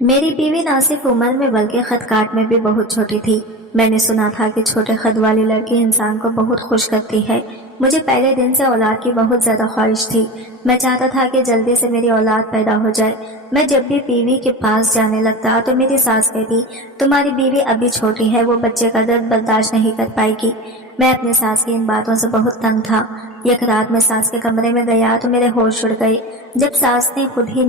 मेरी बीवी ना सिर्फ उम्र में बल्कि खत काट में भी बहुत छोटी थी। मैंने सुना था कि छोटे खत वाली लड़की इंसान को बहुत खुश करती है। मुझे पहले दिन से औलाद की बहुत ज्यादा ख्वाहिश थी। मैं चाहता था कि जल्दी से मेरी औलाद पैदा हो जाए। मैं जब भी बीवी के पास जाने लगता तो मेरी सास कहती, तुम्हारी बीवी अभी छोटी है, वो बच्चे का दर्द बर्दाश्त नहीं कर पाएगी। मैं अपनी सास की इन बातों से बहुत तंग था। एक रात मैं सास के कमरे में गया तो मेरे होश उड़ गए जब सास ने खुद ही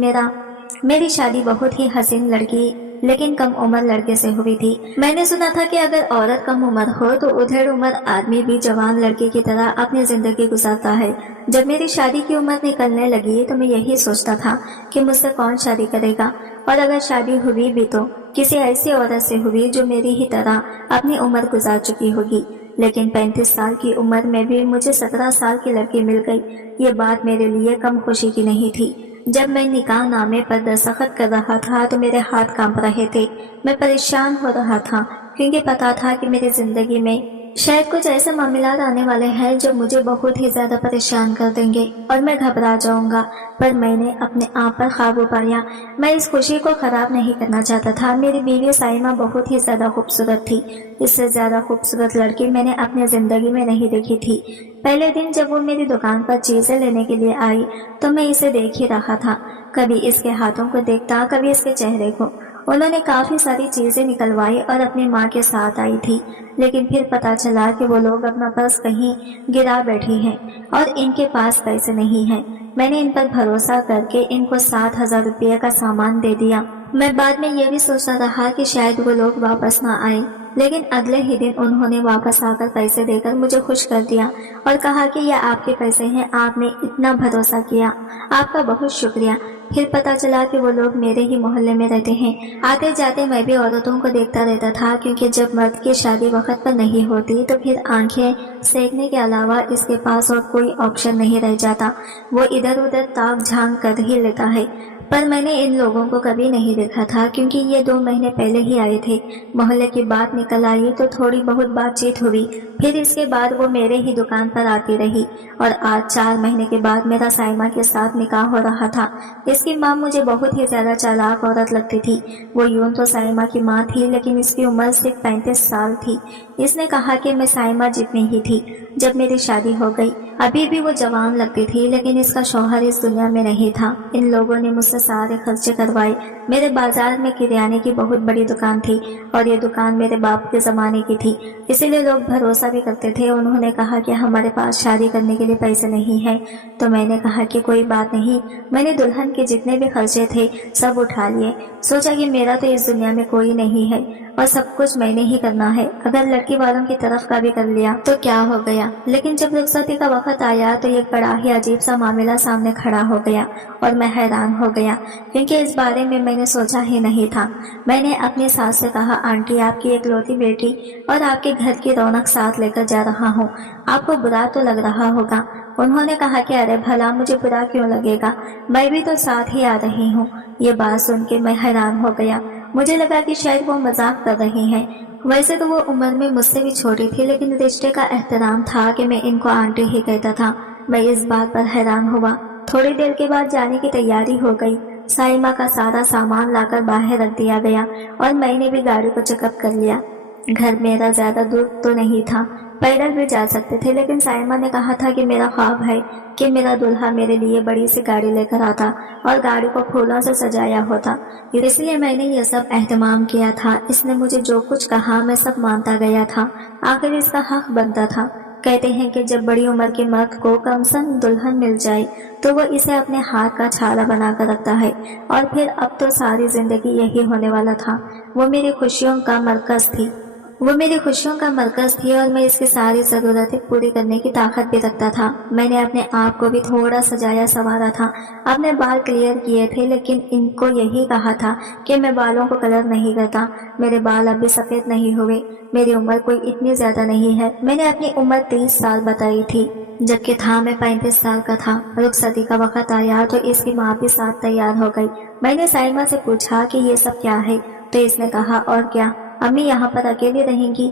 मेरी शादी बहुत ही हसीन लड़की लेकिन कम उम्र लड़के से हुई थी। मैंने सुना था कि अगर औरत कम उम्र हो तो उधेड़ उम्र आदमी भी जवान लड़के की तरह अपनी जिंदगी गुजारता है। जब मेरी शादी की उम्र निकलने लगी तो मैं यही सोचता था कि मुझसे कौन शादी करेगा, और अगर शादी हुई भी तो किसी ऐसी औरत से हुई जो मेरी ही तरह अपनी उम्र गुजार चुकी होगी। लेकिन 35 साल की उम्र में भी मुझे 17 साल की लड़की मिल गई। ये बात मेरे लिए कम खुशी की नहीं थी। जब मैं निकाह नामे पर दस्तखत कर रहा था तो मेरे हाथ कांप रहे थे। मैं परेशान हो रहा था क्योंकि पता था कि मेरी जिंदगी में शायद कुछ ऐसे मामलात आने वाले हैं जो मुझे बहुत ही ज्यादा परेशान कर देंगे और मैं घबरा जाऊंगा। पर मैंने अपने आप पर काबू पाया। मैं इस खुशी को खराब नहीं करना चाहता था। मेरी बीवी साइमा बहुत ही ज्यादा खूबसूरत थी। इससे ज्यादा खूबसूरत लड़की मैंने अपनी जिंदगी में नहीं देखी थी। पहले दिन जब वो मेरी दुकान पर चीजें लेने के लिए आई तो मैं इसे देख ही रहा था। कभी इसके हाथों को देखता, कभी इसके चेहरे को। उन्होंने काफी सारी चीजें निकलवाई और अपनी माँ के साथ आई थी, लेकिन फिर पता चला कि वो लोग अपना पर्स कहीं गिरा बैठी हैं और इनके पास पैसे नहीं हैं। मैंने इन पर भरोसा करके इनको 7,000 रुपये का सामान दे दिया। मैं बाद में ये भी सोचता रहा कि शायद वो लोग वापस ना आए, लेकिन अगले ही दिन उन्होंने वापस आकर पैसे देकर मुझे खुश कर दिया और कहा कि ये आपके पैसे हैं, आपने इतना भरोसा किया, आपका बहुत शुक्रिया। फिर पता चला कि वो लोग मेरे ही मोहल्ले में रहते हैं। आते जाते मैं भी औरतों को देखता रहता था, क्योंकि जब मर्द की शादी वक्त पर नहीं होती तो फिर आंखें सेकने के अलावा इसके पास और कोई ऑप्शन नहीं रह जाता। वो इधर उधर ताक झांक कर ही लेता है। पर मैंने इन लोगों को कभी नहीं देखा था, क्योंकि ये 2 महीने पहले ही आए थे। मोहल्ले की बात निकल आई तो थोड़ी बहुत बातचीत हुई। फिर इसके बाद वो मेरे ही दुकान पर आती रही और आज 4 महीने के बाद मेरा साइमा के साथ निकाह हो रहा था। इसकी माँ मुझे बहुत ही ज्यादा चालाक औरत लगती थी। वो यूं तो साइमा की माँ थी, लेकिन इसकी उम्र सिर्फ 35 साल थी। इसने कहा कि मैं साइमा जितनी ही थी जब मेरी शादी हो गई। अभी भी वो जवान लगती थी, लेकिन इसका शौहर इस दुनिया में नहीं था। इन लोगों ने मुझसे सारे खर्चे करवाए। मेरे बाजार में किराने की बहुत बड़ी दुकान थी और ये दुकान मेरे बाप के जमाने की थी, इसीलिए लोग भरोसा भी करते थे। उन्होंने कहा कि हमारे पास शादी करने के लिए पैसे नहीं है, तो मैंने कहा कि कोई बात नहीं। मैंने दुल्हन के जितने भी खर्चे थे सब उठा लिए। सोचा कि मेरा तो इस दुनिया में कोई नहीं है और सब कुछ मैंने ही करना है। अगर लड़की वालों की तरफ का भी कर लिया तो क्या हो गया। लेकिन जब रुखसती का वक्त आया तो एक बड़ा ही अजीब सा मामला सामने खड़ा हो गया और मैं हैरान हो गया, क्योंकि इस बारे में मैंने सोचा ही नहीं था। मैंने अपनी सास से कहा, आंटी आपकी एकलौती बेटी और आपके घर की रौनक साथ लेकर जा रहा हूँ, आपको बुरा तो लग रहा होगा। उन्होंने कहा कि अरे भला मुझे बुरा क्यों लगेगा, मैं भी तो साथ ही आ रही हूँ। ये बात सुन के मैं हैरान हो गया। मुझे लगा कि शायद वो मजाक कर रही हैं। वैसे तो वो उम्र में मुझसे भी छोटी थी, लेकिन रिश्ते का एहतराम था कि मैं इनको आंटी ही कहता था। मैं इस बात पर हैरान हुआ। थोड़ी देर के बाद जाने की तैयारी हो गई। साइमा का सारा सामान लाकर बाहर रख दिया गया और मैंने भी गाड़ी को चेकअप कर लिया। घर मेरा ज्यादा दूर तो नहीं था, पैदल भी जा सकते थे, लेकिन साइमा ने कहा था कि मेरा ख्वाब है कि मेरा दूल्हा मेरे लिए बड़ी सी गाड़ी लेकर आता और गाड़ी को फूलों से सजाया होता, इसलिए मैंने ये सब एहतमाम किया था। इसने मुझे जो कुछ कहा मैं सब मानता गया था। आखिर इसका हक बनता था। कहते हैं कि जब बड़ी उम्र के मर्द को कमसन दुल्हन मिल जाए तो वो इसे अपने हाथ का छाला बनाकर रखता है, और फिर अब तो सारी जिंदगी यही होने वाला था। वो मेरी खुशियों का मरकज थी और मैं इसकी सारी जरूरतें पूरी करने की ताकत भी रखता था। मैंने अपने आप को भी थोड़ा सजाया संवारा था। अपने बाल क्लियर किए थे, लेकिन इनको यही कहा था कि मैं बालों को कलर नहीं करता। मेरे बाल अभी सफेद नहीं हुए। मेरी उम्र कोई इतनी ज्यादा नहीं है। मैंने अपनी उम्र 30 साल बताई थी, जबकि था मैं 35 साल का था। रुखसती का वक्त आया तो इसकी माँ भी साथ तैयार हो गई। मैंने साइमा से पूछा कि ये सब क्या है, तो इसने कहा, और क्या, अम्मी यहाँ पर अकेली रहेंगी।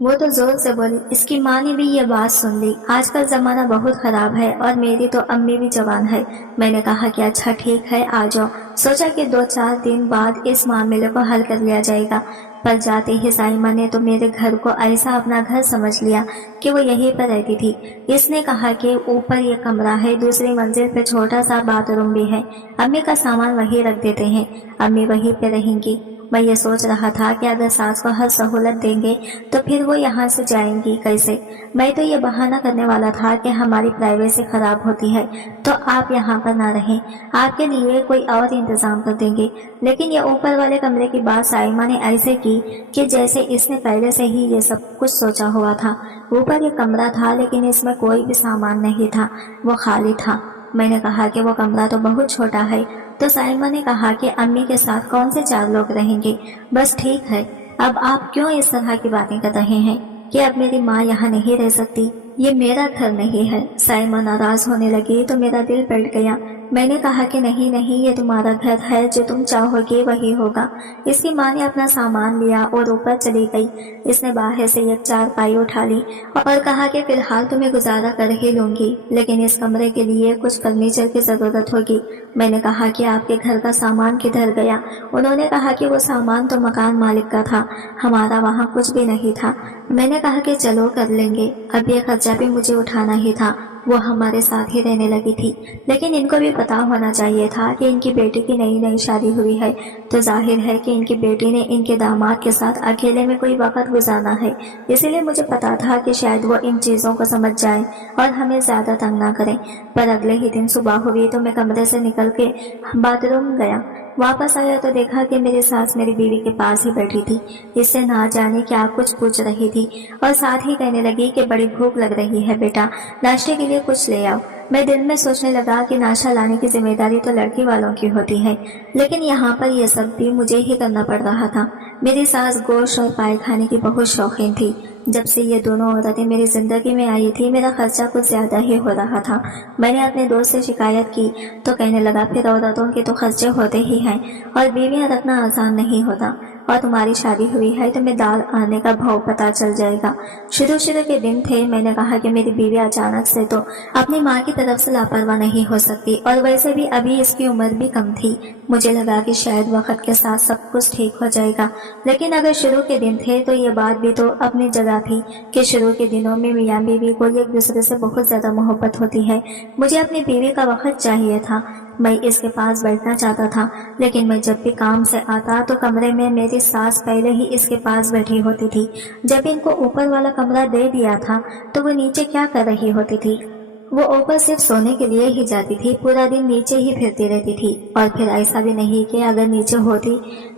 वो तो जोर से बोली। इसकी माँ ने भी ये बात सुन ली। आजकल जमाना बहुत खराब है और मेरी तो अम्मी भी जवान है। मैंने कहा कि अच्छा ठीक है, आ जाओ। सोचा कि 2-4 दिन बाद इस मामले को हल कर लिया जाएगा। पर जाते ही साइमा ने तो मेरे घर को ऐसा अपना घर समझ लिया कि वो यहीं पर रहती थी। इसने कहा कि ऊपर ये कमरा है, दूसरी मंजिल पे छोटा सा बाथरूम भी है, अम्मी का सामान वहीं रख देते हैं, अम्मी वहीं पे रहेंगी। मैं ये सोच रहा था कि अगर सास को हर सहूलत देंगे तो फिर वो यहाँ से जाएंगी कैसे। मैं तो ये बहाना करने वाला था कि हमारी प्राइवेसी खराब होती है तो आप यहाँ पर ना रहें, आपके लिए कोई और इंतजाम कर देंगे। लेकिन ये ऊपर वाले कमरे की बात साइमा ने ऐसे की कि जैसे इसने पहले से ही ये सब कुछ सोचा हुआ था। ऊपर ये कमरा था लेकिन इसमें कोई भी सामान नहीं था, वो खाली था। मैंने कहा कि वो कमरा तो बहुत छोटा है। तो साइमा ने कहा कि अम्मी के साथ कौन से 4 लोग रहेंगे, बस ठीक है। अब आप क्यों इस तरह की बातें कर रहे हैं कि अब मेरी माँ यहाँ नहीं रह सकती, ये मेरा घर नहीं है। साइमा नाराज होने लगी तो मेरा दिल बैठ गया। मैंने कहा कि नहीं नहीं, ये तुम्हारा घर है, जो तुम चाहोगे वही होगा। इसकी माँ ने अपना सामान लिया और ऊपर चली गई। इसने बाहर से एक चारपाई उठा ली और कहा कि फिलहाल तुम्हें गुजारा कर ही लूंगी, लेकिन इस कमरे के लिए कुछ फर्नीचर की जरूरत होगी। मैंने कहा कि आपके घर का सामान किधर गया। उन्होंने कहा कि वो सामान तो मकान मालिक का था, हमारा वहाँ कुछ भी नहीं था। मैंने कहा कि चलो कर लेंगे, अब ये खर्चा भी मुझे उठाना ही था। वो हमारे साथ ही रहने लगी थी, लेकिन इनको भी पता होना चाहिए था कि इनकी बेटी की नई नई शादी हुई है, तो जाहिर है कि इनकी बेटी ने इनके दामाद के साथ अकेले में कोई वक्त गुजारना है। इसीलिए मुझे पता था कि शायद वो इन चीज़ों को समझ जाए और हमें ज़्यादा तंग ना करें। पर अगले ही दिन सुबह हुई तो मैं कमरे से निकल के बाथरूम गया। वापस आया तो देखा कि मेरी सास मेरी बीवी के पास ही बैठी थी। इससे ना जाने क्या कुछ पूछ रही थी और साथ ही कहने लगी कि बड़ी भूख लग रही है बेटा, नाश्ते के लिए कुछ ले आओ। मैं दिल में सोचने लगा कि नाश्ता लाने की जिम्मेदारी तो लड़की वालों की होती है, लेकिन यहाँ पर यह सब भी मुझे ही करना पड़ रहा था। मेरी सास गोश्त और पाए खाने की बहुत शौकीन थी। जब से ये दोनों औरतें मेरी जिंदगी में आई थी, मेरा खर्चा कुछ ज्यादा ही हो रहा था। मैंने अपने दोस्त से शिकायत की तो कहने लगा फिर औरतों के तो खर्चे होते ही हैं और बीवियां रखना आसान नहीं होता, और तुम्हारी शादी हुई है तो मैं दाल आने का भाव पता चल जाएगा। शुरू के दिन थे। मैंने कहा कि मेरी बीवी अचानक से तो अपनी माँ की तरफ से लापरवाह नहीं हो सकती, और वैसे भी अभी इसकी उम्र भी कम थी। मुझे लगा कि शायद वक्त के साथ सब कुछ ठीक हो जाएगा, लेकिन अगर शुरू के दिन थे तो ये बात भी तो अपनी जगह थी कि शुरू के दिनों में मियाँ बीवी को एक दूसरे से बहुत ज्यादा मोहब्बत होती है। मुझे अपनी बीवी का वक्त चाहिए था। मैं इसके पास बैठना चाहता था, लेकिन मैं जब भी काम से आता तो कमरे में मेरी सास पहले ही इसके पास बैठी होती थी। जब इनको ऊपर वाला कमरा दे दिया था तो वो नीचे क्या कर रही होती थी। वो ऊपर सिर्फ सोने के लिए ही जाती थी, पूरा दिन नीचे ही फिरती रहती थी। और फिर ऐसा भी नहीं कि अगर नीचे होती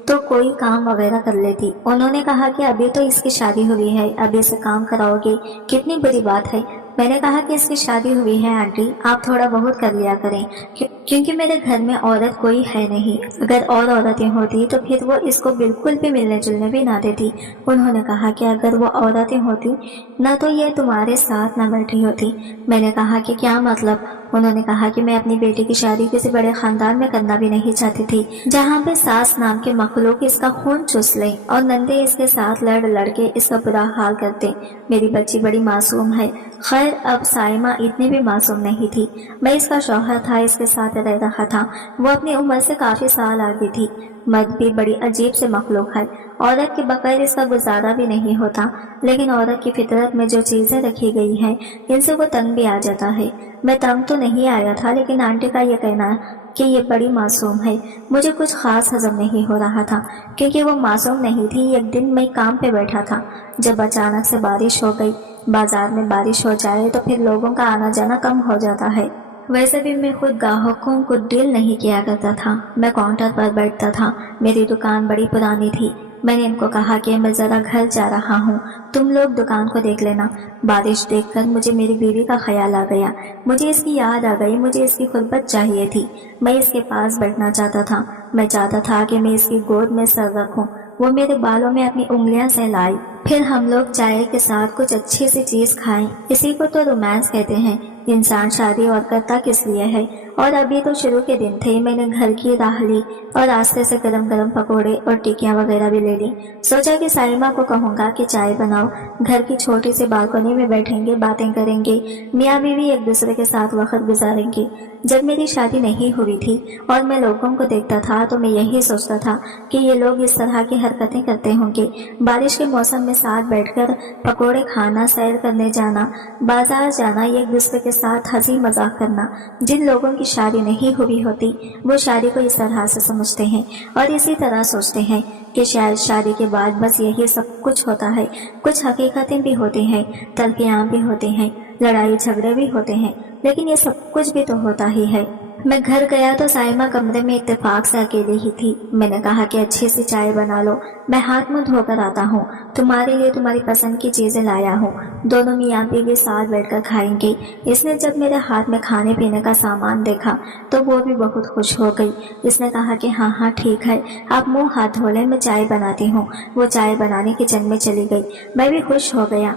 तो कोई काम वगैरह कर लेती। उन्होंने कहा कि अभी तो इसकी शादी हुई है, अभी से काम कराओगे, कितनी बुरी बात है। मैंने कहा कि इसकी शादी हुई है आंटी, आप थोड़ा बहुत कर लिया करें, क्योंकि मेरे घर में औरत कोई है नहीं। अगर और औरतें होती तो फिर वो इसको बिल्कुल भी मिलने जुलने भी ना देती। उन्होंने कहा कि अगर वो औरतें होती ना तो ये तुम्हारे साथ ना बैठी होती। मैंने कहा कि क्या मतलब। उन्होंने कहा कि मैं अपनी बेटी की शादी किसी बड़े खानदान में करना भी नहीं चाहती थी, जहाँ पे सास नाम के मखलूक इसका खून चूस ले और नंदे इसके साथ लड़ के इसका बुरा हाल करते। मेरी बच्ची बड़ी मासूम है। खैर अब साइमा इतनी भी मासूम नहीं थी। मैं इसका शौहर था, इसके साथ रह रहा था। वो अपनी उम्र से काफी साल आगे थी। मर्द भी बड़ी अजीब से मखलूक है। औरत के बगैर इसका गुजारा भी नहीं होता, लेकिन औरत की फितरत में जो चीजें रखी गई हैं इनसे वो तंग भी आ जाता है। मैं तंग तो नहीं आया था, लेकिन आंटी का ये कहना कि ये बड़ी मासूम है मुझे कुछ खास हजम नहीं हो रहा था, क्योंकि वो मासूम नहीं थी। एक दिन मैं काम पे बैठा था, जब अचानक से बारिश हो गई। बाजार में बारिश हो जाए तो फिर लोगों का आना जाना कम हो जाता है। वैसे भी मैं खुद ग्राहकों को डील नहीं किया करता था, मैं काउंटर पर बैठता था। मेरी दुकान बड़ी पुरानी थी। मैंने इनको कहा कि मैं ज़रा घर जा रहा हूँ, तुम लोग दुकान को देख लेना। बारिश देखकर मुझे मेरी बीवी का ख्याल आ गया। मुझे इसकी याद आ गई, मुझे इसकी खुरबत चाहिए थी। मैं इसके पास बैठना चाहता था। मैं चाहता था कि मैं इसकी गोद में सर रखूं। वो मेरे बालों में अपनी उंगलियां सहलाई। फिर हम लोग चाय के साथ कुछ अच्छी सी चीज खाएं। इसी को तो रोमांस कहते हैं। इंसान शादी और करता किस लिए है? और अभी तो शुरू के दिन थे। मैंने घर की राह ली और रास्ते से गरम गरम पकोड़े और टिक्कियाँ वगैरह भी ले ली। सोचा कि साइमा को कहूँगा कि चाय बनाओ, घर की छोटी सी बालकनी में बैठेंगे, बातें करेंगे, मियाँ बीवी एक दूसरे के साथ वक्त गुजारेंगे। जब मेरी शादी नहीं हुई थी और मैं लोगों को देखता था तो मैं यही सोचता था कि ये लोग इस तरह की हरकतें करते होंगे। बारिश के मौसम में साथ बैठकर पकोड़े खाना, सैर करने जाना, बाजार जाना, एक दूसरे के साथ हंसी मजाक करना। जिन लोगों की शादी नहीं हुई होती वो शादी को इस तरह से समझते हैं और इसी तरह सोचते हैं कि शायद शादी के बाद बस यही सब कुछ होता है। कुछ हकीकतें भी होती हैं, तलखियाँ भी होती हैं, लड़ाई झगड़े भी होते हैं, लेकिन ये सब कुछ भी तो होता ही है। मैं घर गया तो साइमा कमरे में इत्तेफाक से अकेली ही थी। मैंने कहा कि अच्छी सी चाय बना लो, मैं हाथ मुंह धोकर आता हूँ, तुम्हारे लिए तुम्हारी पसंद की चीजें लाया हूँ, दोनों मियाँ बीवी साथ बैठकर खाएंगे। इसने जब मेरे हाथ में खाने पीने का सामान देखा तो वो भी बहुत खुश हो गई। इसने कहा कि हाँ हाँ ठीक है, आप मुंह हाथ धो लें, मैं चाय बनाती हूँ। वो चाय बनाने किचन में चली गई। मैं भी खुश हो गया।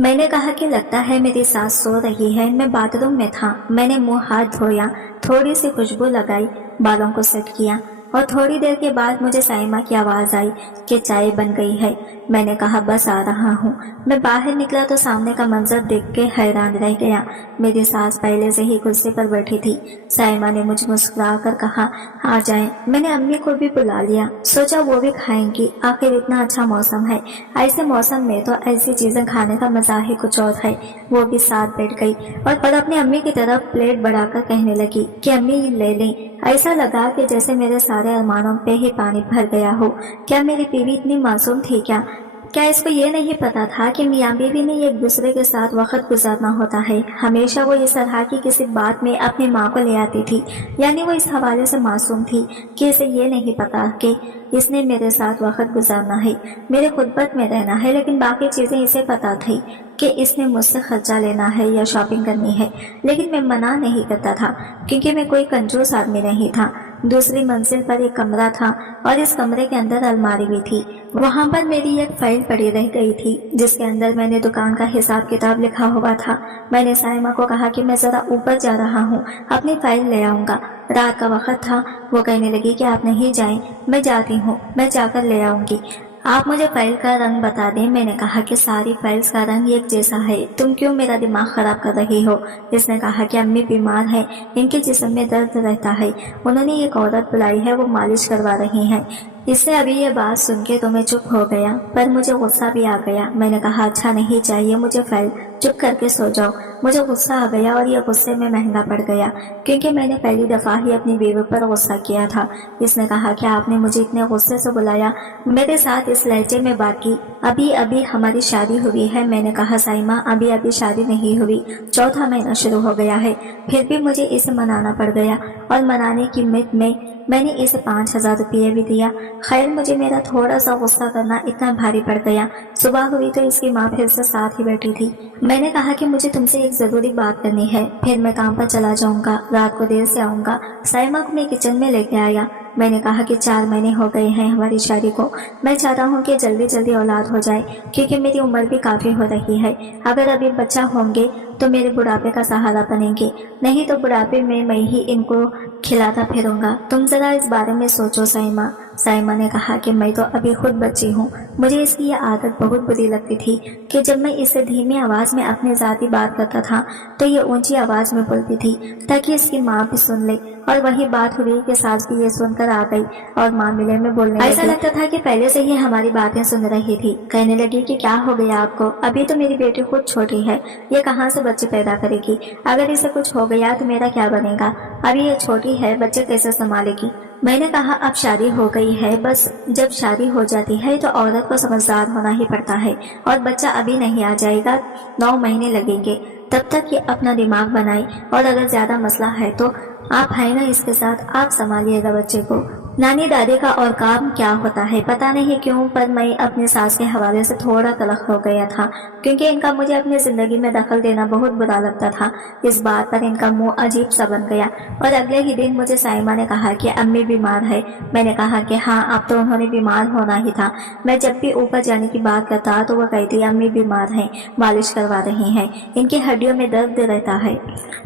मैंने कहा कि लगता है मेरी सास सो रही है। मैं बाथरूम में था। मैंने मुंह हाथ धोया, थोड़ी सी खुशबू लगाई, बालों को सेट किया और थोड़ी देर के बाद मुझे साइमा की आवाज़ आई कि चाय बन गई है। मैंने कहा बस आ रहा हूँ। मैं बाहर निकला तो सामने का मंजर देख के हैरान रह गया। मेरी सास पहले से ही कुर्सी पर बैठी थी। साइमा ने मुझे मुस्कुरा कर कहा आ जाएं। मैंने अम्मी को भी बुला लिया, सोचा वो भी खाएंगी, आखिर इतना अच्छा मौसम है। ऐसे मौसम में तो ऐसी चीजें खाने का मजा ही कुछ और है। वो भी साथ बैठ गई और अपनी अम्मी की तरफ प्लेट बढ़ाकर कहने लगी कि अम्मी ये ले लें। ऐसा लगा कि जैसे मेरे सारे अरमानों पे ही पानी भर गया हो। क्या मेरी बीवी इतनी मासूम थी क्या इसको ये नहीं पता था कि मियाँ बीवी ने एक दूसरे के साथ वक्त गुजारना होता है। हमेशा वो इस तरह की किसी बात में अपनी माँ को ले आती थी, यानी वो इस हवाले से मासूम थी कि इसे ये नहीं पता कि इसने मेरे साथ वक्त गुजारना है, मेरे खुदबत में रहना है। लेकिन बाकी चीज़ें इसे पता थी कि इसने मुझसे खर्चा लेना है या शॉपिंग करनी है, लेकिन मैं मना नहीं करता था क्योंकि मैं कोई कंजूस आदमी नहीं था। दूसरी मंजिल पर एक कमरा था और इस कमरे के अंदर अलमारी भी थी। वहां पर मेरी एक फाइल पड़ी रह गई थी जिसके अंदर मैंने दुकान का हिसाब किताब लिखा हुआ था। मैंने साइमा को कहा कि मैं जरा ऊपर जा रहा हूँ, अपनी फाइल ले आऊंगा। रात का वक्त था। वो कहने लगी कि आप नहीं जाएं, मैं जाती हूँ, मैं जाकर ले आऊंगी। आप मुझे फाइल का रंग बता दें। मैंने कहा कि सारी फाइल्स का रंग एक जैसा है, तुम क्यों मेरा दिमाग खराब कर रही हो। इसने कहा कि अम्मी बीमार है, इनके जिस्म में दर्द रहता है, उन्होंने एक औरत बुलाई है, वो मालिश करवा रही हैं। इससे अभी ये बात सुन के तो मैं चुप हो गया, पर मुझे गुस्सा भी आ गया। मैंने कहा अच्छा नहीं चाहिए मुझे फाइल, चुप करके सो जाओ। मुझे गुस्सा आ गया और ये गुस्से में महंगा पड़ गया क्योंकि मैंने पहली दफ़ा ही अपनी बीवी पर गुस्सा किया था। इसने कहा कि आपने मुझे इतने गुस्से से बुलाया, मेरे साथ इस लहजे में बात की, अभी अभी हमारी शादी हुई है। मैंने कहा साइमा अभी अभी शादी नहीं हुई, चौथा महीना शुरू हो गया है। फिर भी मुझे इसे मनाना पड़ गया और मनाने की उम्मीद में मैंने इसे 5,000 रुपये भी दिया। खैर मुझे मेरा थोड़ा सा गुस्सा करना इतना भारी पड़ गया। सुबह हुई तो इसकी माँ फिर से साथ ही बैठी थी। मैंने कहा कि मुझे तुमसे एक ज़रूरी बात करनी है, फिर मैं काम पर चला जाऊंगा, रात को देर से आऊंगा। साइमा को मैं किचन में लेके आया। मैंने कहा कि 4 महीने हो गए हैं हमारी शादी को, मैं चाहता हूँ कि जल्दी जल्दी औलाद हो जाए क्योंकि मेरी उम्र भी काफ़ी हो रही है। अगर अभी बच्चा होंगे तो मेरे बुढ़ापे का सहारा बनेंगे, नहीं तो बुढ़ापे में मैं ही इनको खिलाता फिरूंगा। तुम जरा इस बारे में सोचो साइमा। साइमा ने कहा कि मैं तो अभी खुद बच्ची हूँ, मुझे इसकी यह आदत बहुत बुरी लगती थी कि जब मैं इसे धीमी आवाज़ में अपनी ज़ाती बात करता था तो ये ऊंची आवाज़ में बोलती थी ताकि इसकी माँ भी सुन ले। और वही बात हुई कि सास भी ये सुनकर आ गई और मामले में बोलने लगी। ऐसा लगता था कि पहले से ही हमारी बातें सुन रही थी। कहने लगी कि क्या हो गया आपको, अभी तो मेरी बेटी खुद छोटी है, ये कहाँ से बच्चे पैदा करेगी, अगर इसे कुछ हो गया तो मेरा क्या बनेगा, अभी ये छोटी है, बच्चे कैसे संभालेगी। मैंने कहा अब शादी हो गई है, बस जब शादी हो जाती है तो औरत को समझदार होना ही पड़ता है और बच्चा अभी नहीं आ जाएगा, 9 महीने लगेंगे, तब तक ये अपना दिमाग बनाए और अगर ज्यादा मसला है तो आप है ना इसके साथ, आप संभालिएगा बच्चे को। नानी दादी का और काम क्या होता है पता नहीं क्यों, पर मैं अपनी सास के हवाले से थोड़ा तलख हो गया था, क्योंकि इनका मुझे अपनी जिंदगी में दखल देना बहुत बुरा लगता था। इस बात पर इनका मुंह अजीब सा बन गया और अगले ही दिन मुझे साइमा ने कहा कि अम्मी बीमार है। मैंने कहा कि हाँ, अब तो उन्होंने बीमार होना ही था। मैं जब भी ऊपर जाने की बात करता तो वो कहती अम्मी बीमार है, मालिश करवा रही हैं, इनकी हड्डियों में दर्द रहता है।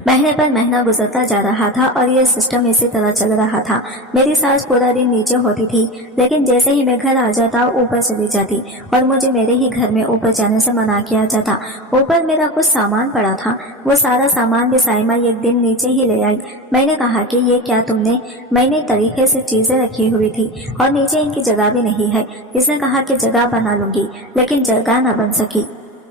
महीने पर महीना गुजरता जा रहा था और ये सिस्टम इसी तरह चल रहा था। मेरी सास पूरा दिन नीचे होती थी, लेकिन जैसे ही मैं घर आ जाता ऊपर चली जाती और मुझे मेरे ही घर में ऊपर जाने से मना किया जाता। ऊपर मेरा कुछ सामान पड़ा था, वो सारा सामान भी साइमा एक दिन नीचे ही ले आई। मैंने कहा कि ये क्या तुमने? मैंने तरीके से चीजें रखी हुई थी और नीचे इनकी जगह भी नहीं है। इसने कहा कि जगह बना लूंगी, लेकिन जगह न बन सकी।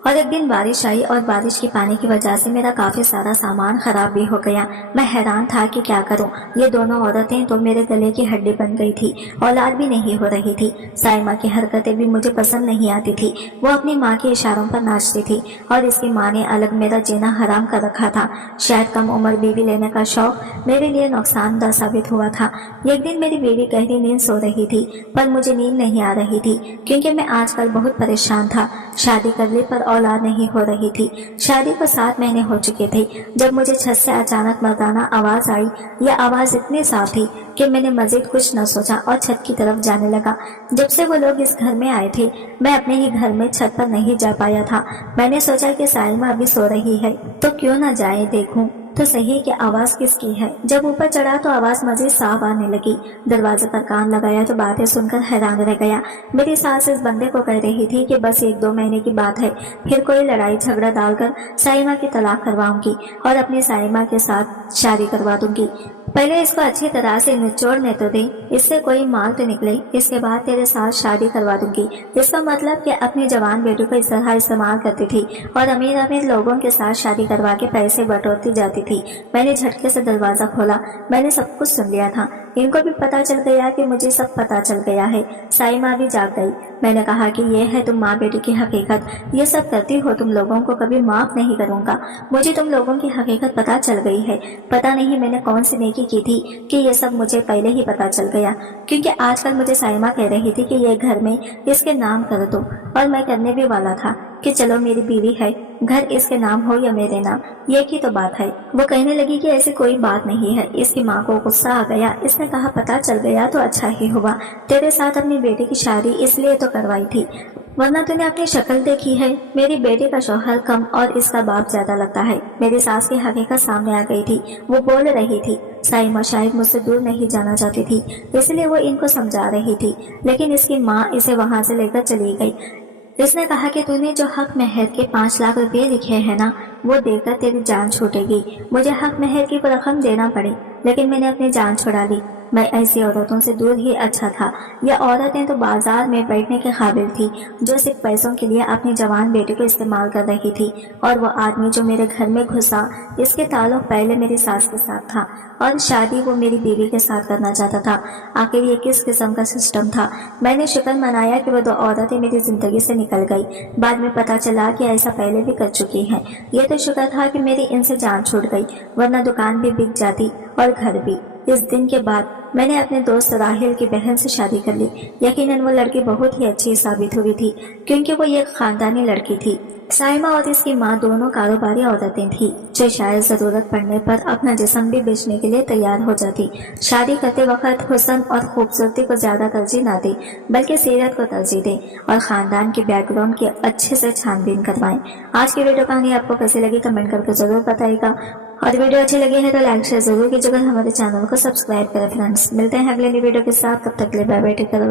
और एक दिन बारिश आई और बारिश के पानी की वजह से मेरा काफी सारा सामान खराब भी हो गया। मैं हैरान था कि क्या करूं। ये दोनों औरतें तो मेरे गले की हड्डी बन गई थी, औलाद भी नहीं हो रही थी। साइमा की हरकतें भी मुझे पसंद नहीं आती थी। वो अपनी माँ के इशारों पर नाचती थी और इसकी माँ ने अलग मेरा जीना हराम कर रखा था। शायद कम उम्र बीवी लेने का शौक मेरे लिए नुकसानदाह साबित हुआ था। एक दिन मेरी बीवी गहरी नींद सो रही थी, पर मुझे नींद नहीं आ रही थी, क्योंकि मैं आजकल बहुत परेशान था। शादी करने पर औलाद नहीं हो रही थी। शादी को 7 महीने हो चुके थे जब मुझे छत से अचानक मर्दाना आवाज आई। यह आवाज इतनी साफ थी कि मैंने मजीद कुछ न सोचा और छत की तरफ जाने लगा। जब से वो लोग इस घर में आए थे, मैं अपने ही घर में छत पर नहीं जा पाया था। मैंने सोचा कि साइमा अभी सो रही है तो क्यों न जाए देखूं तो सही कि आवाज किसकी है। जब ऊपर चढ़ा तो आवाज मजीद साफ आने लगी। दरवाजे पर कान लगाया तो बातें सुनकर हैरान रह गया। मेरी सास इस बंदे को कह रही थी कि बस 1-2 महीने की बात है, फिर कोई लड़ाई झगड़ा डालकर साइमा की तलाक करवाऊंगी और अपनी साइमा के साथ शादी करवा दूंगी। पहले इसको अच्छी तरह से निचोड़ने तो दे, इससे कोई माल तो निकले, इसके बाद तेरे साथ शादी करवा दूंगी। इसका मतलब कि अपनी जवान बेटी को इस तरह इस्तेमाल करती थी और अमीर अमीर लोगों के साथ शादी करवा के पैसे बटोरती जाती थी। मैंने झटके से दरवाजा खोला। मैंने सब कुछ सुन लिया था। इनको भी पता चल गया कि मुझे सब पता चल गया है। साइमा भी जाग गई। मैंने कहा कि ये है तुम माँ बेटी की हकीकत, ये सब करती हो, तुम लोगों को कभी माफ नहीं करूंगा। मुझे तुम लोगों की हकीकत पता चल गई है। पता नहीं मैंने कौन सी नेकी की थी कि ये सब मुझे पहले ही पता चल गया, क्योंकि आजकल मुझे साइमा कह रही थी कि ये घर में इसके नाम कर दो, और मैं करने भी वाला था कि चलो मेरी बीवी है, घर इसके नाम हो या मेरे नाम, ये की तो बात है। वो कहने लगी कि ऐसी कोई बात नहीं है। इसकी माँ को गुस्सा आ गया। इसने कहा पता चल गया तो अच्छा ही हुआ, तेरे साथ अपनी बेटी की शादी इसलिए तो करवाई थी, वरना तूने अपनी शक्ल देखी है। मेरी बेटी का शौहर कम और इसका बाप ज्यादा लगता है। मेरी सास की हकीकत सामने आ गई थी। वो बोल रही थी साइमा शायद मुझसे दूर नहीं जाना चाहती थी, इसलिए वो इनको समझा रही थी, लेकिन इसकी माँ इसे वहां से लेकर चली गई। इसने कहा कि तूने जो हक मेहर के 5 लाख रुपए लिखे हैं ना, वो देकर तेरी जान छूटेगी। मुझे हक मेहर की रकम देना पड़े, लेकिन मैंने अपनी जान छुड़ा ली। मैं ऐसी औरतों से दूर ही अच्छा था। यह औरतें तो बाजार में बैठने के काबिल थी, जो सिर्फ पैसों के लिए अपनी जवान बेटी को इस्तेमाल कर रही थी। और वो आदमी जो मेरे घर में घुसा, इसके ताल्लुक पहले मेरी सास के साथ था और शादी वो मेरी बीवी के साथ करना चाहता था। आखिर ये किस किस्म का सिस्टम था? मैंने शुक्र मनाया कि वो 2 औरतें मेरी जिंदगी से निकल गई। बाद में पता चला कि ऐसा पहले भी कर चुकी हैं। ये तो शुक्र था कि मेरी इनसे जान छूट गई, वरना दुकान भी बिक जाती और घर भी। इस दिन के बाद मैंने अपने दोस्त राहिल की बहन से शादी कर ली। यकीनन वो लड़की बहुत ही अच्छी साबित हुई थी, क्योंकि वो एक खानदानी लड़की थी। साइमा और इसकी माँ दोनों कारोबारी औरतें थी, जो शायद जरूरत पड़ने पर अपना जिस्म भी बेचने के लिए तैयार हो जाती। शादी करते वक्त हुस्न और खूबसूरती को ज्यादा तरजीह ना दे, बल्कि सीरत को तरजीह दे और खानदान के बैकग्राउंड की अच्छे से छानबीन करवाएं। आज की वीडियो कहानी आपको कैसी लगी कमेंट करके जरूर बताइएगा, और वीडियो अच्छी लगी है तो लाइक शेयर जरूर कीजिएगा। हमारे चैनल को सब्सक्राइब करें फ्रेंड्स। मिलते हैं अगले वीडियो के साथ, तब तक के लिए बाय बाय, टेक केयर।